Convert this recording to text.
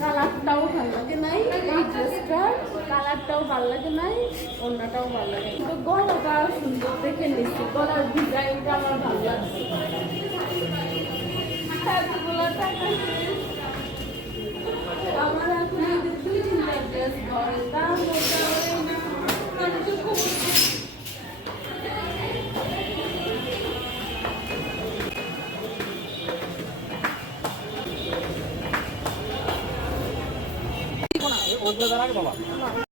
কালারটাও ভালো লাগে নাই, এই ড্রেসটার কালারটাও ভালো লাগে নাই, অন্যটাও ভালো লাগে, কিন্তু গলাটা সুন্দর দেখে নিচ্ছি, গলার ডিজাইনটা আমার ভালো লাগছে। আমার এখন দুই তিনটা ড্রেস ঘরে দাম ওর দাদা বাবা